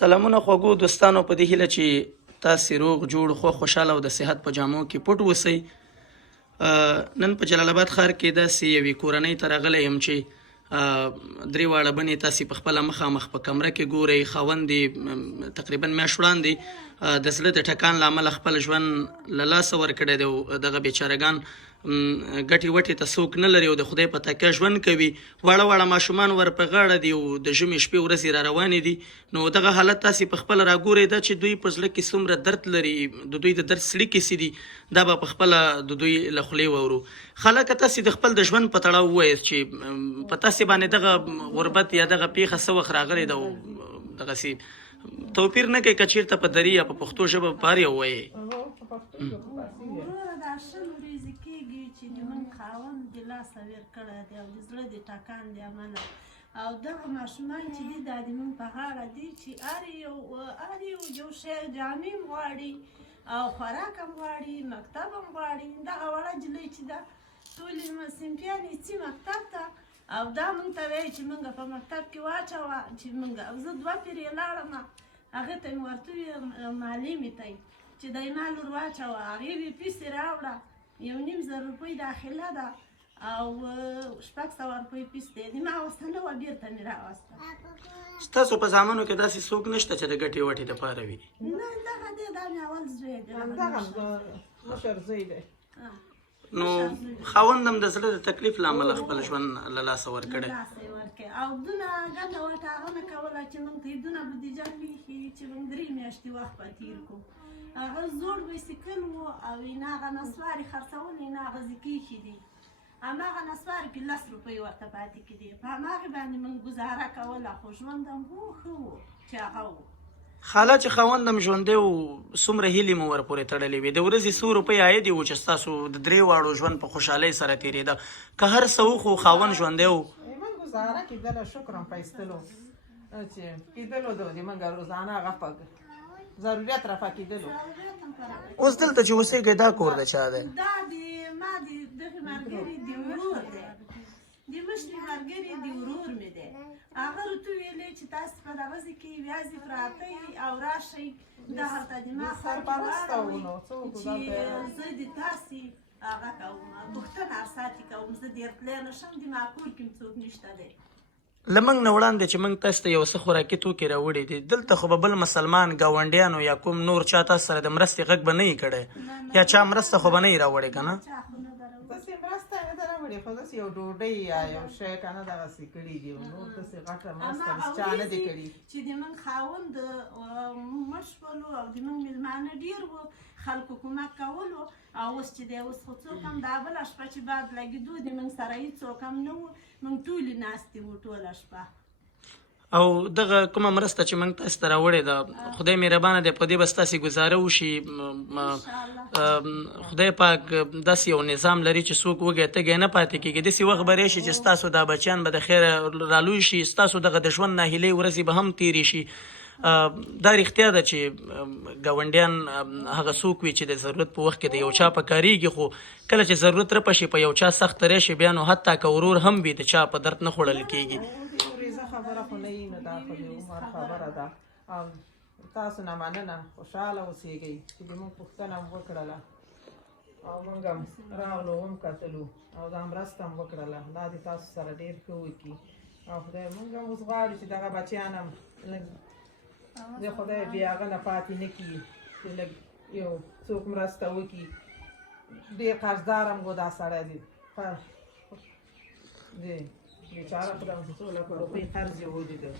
سلامونه خوږو دوستانو، په دې هیله چې تاسې روغ جوړ خو خوشحاله او د صحت په جامو کې پټ اوسئ. نن په جلال آباد ښار کې داسې یوې کورنۍ ته راغلی یم چې درې واړه بنې تاسې په خپله مخامخ په کمره کې ګورئ. خاوند یې تقریبا میاشت وړاندې د زړه د ټکان له امله خپل ژوند له لاسه ورکړی دی او دغه بیچارهګان ګټې وټې ته څوک نه لري او د خدای په تکیه ژوند کوي. واړه واړه ماشومان ور په غاړه دي او د ژمي شپې ورځې را روانې دي. نو دغه حالت تاسې په خپله راګورئ دا چې دوی په زړه کې څومره درد لري، د دوی د درد څړیکې څه دي، دا به په خپله د دوی له خولې واورو. خلکه تاسې د خپل د ژوند په تړاو ووایاست چې په تاسې باندې دغه غربت یا دغه پیښه څه وخت راغلی ده او دغسې توپیر نه کوي که چېرته په دري یا په پښتو ژبه په هر یو وایې. دا شل ورځې کېږي چې د من خاوند د لاسه ویر کړی دی او د زړه د ټکان د امله، او دغه ماشومان چې دي دا د من په غاړه دي چې هر یو شی جامې هم غواړي او خوراک هم غواړي، مکتب هم غواړي. دغه وړه نجلۍ چې ده ټولې صنفیانې ځي مکتب ته او دا موږ ته وایي چې موږ په مکتب کې واچوه چې موږ زه 2 پیرې لاړم، هغې ته مې ورته وویل معلمې ته چې دی ما لور واچوه، هغې وې پیسې راوړه، 1,500 روپۍ داخله ده او 600 روپۍ پیس دی، د ما وسته نه وه بېرته مې راوسته. ستاسو په زامنو کې داسې څوک نشته چې د ګټې وټې دپاره وي؟ نه دغه دی، دا مې اول زوی دی، مشر زوی دی. نو خاوند هم د زړه د تکلیف له امله خپل ژوند له لاسه ورکړی او دونه ګټه وټه هغه نه کوله چې موږ ته یې دونه بودیجه پېښې چې موږ 3 میاشتې وخت په تېر کړو. هغه زوړ بایسکل و او یې هغه نسوارې خرڅولې نه هغه زیکې ایښي دي، هماغه نسوارې کې 10 روپۍ ورته پاتې کېدې، په هماغې باندې موږ ګزاره کوله، خو ژوند هم ښه و چې هغه و. خاله چې خاوند هم ژوندی و څومره هیلې مو ورپورې تړلې وې، د ورځې 100 روپۍ عاید یې و چې ستاسو د 3 واړو ژوند په خوشحالۍ سره تېرېده، که هر څه و خو خاوند ژوندی و. من ګزاره کېدله، شکر هم په ایستلو چې کېدلو د موږ روزانه هغه په ضرورت رفع کېدلو. اوس دلته چې اوسېږئ دا کور د چا دی؟ دا د ما د دغې ملګري د ورور دی، د مشرې ملګري د ورور مې دی. هغه ورته ویلې چې تاسې په دغسې کې ویازې پراته او راشئ دا هلته د ما سرپرسته و نو څوک چې زه د تاسې هغه کوم پوښتنه ارساتې کوم، زه ډېر تللی نه شم، د ما کور کې څوک نشته دی. له موږ نه وړاندې چې موږ تاسو ته یو څه خوراکي توکي راوړي دي، دلته خو به بل مسلمان ګاونډیانو یا کوم نور چا تاسو سره د مرستې غږ به نه یې کړی یا چا مرسته خو به نه یې راوړې که نه؟ داسې مرسته یې نه ده راوړې، خو داسې یو ډوډۍ یا یو شی که نه دغسې کړي دي، نور داسې غټه مرسته چا نه دي کړي. چې د موږ خاوند مړ شولو او د موږ مېلمانه ډېر وو، خلکو کومک کولو، او اوس چې دی اوس خو څوک هم دا بله شپه چې باد لګېدو د موږ سره هېڅوک هم نه وو، موږ ټولې ناستې وو ټوله شپه. او دغه کومه مرسته چې موږ تاسو ته راوړې ده خدای مهربانه دی په دې به ستاسې ګزاره وشي. خدای پاک داسې یو نظام لري چې څوک وږی تږی نه پاتې کېږي، داسې وخت به راشي چې ستاسو دا بچیان به د خیره رالوی شي، ستاسو دغه د ژوند ناهیلۍ ورځې به هم تېرې شي. دا رښتیا ده چې ګاونډیان هغه څوک وي چې د ضرورت په وخت کې د یو چا په کارېږي، خو کله چې ضرورت رپشي په یو چا سخت راشي بیا نو حتی که ورور هم وي د چا په درد نه خوړل کېږي. خبره خو نه وي، نو دا خو د عمر خبره ده. او تاسو نه مننه، خوشحاله اوسېږئ چې د موږ پوښتنه هم وکړله او موږ هم راغلو هم کتلو او دا مرسته هم وکړله. دا د تاسو سره ډېر ښه وکړي او خدای موږ هم اوس غواړو چې دغه بچیان هم د خدای بې هغه نه پاتې نه کړي، چې لږ یو څوک مرسته وکړي. ډېر قرضدار هم و دا سړی دی، بیچاره خدای څو لکه روپۍ قرض یې ولیده.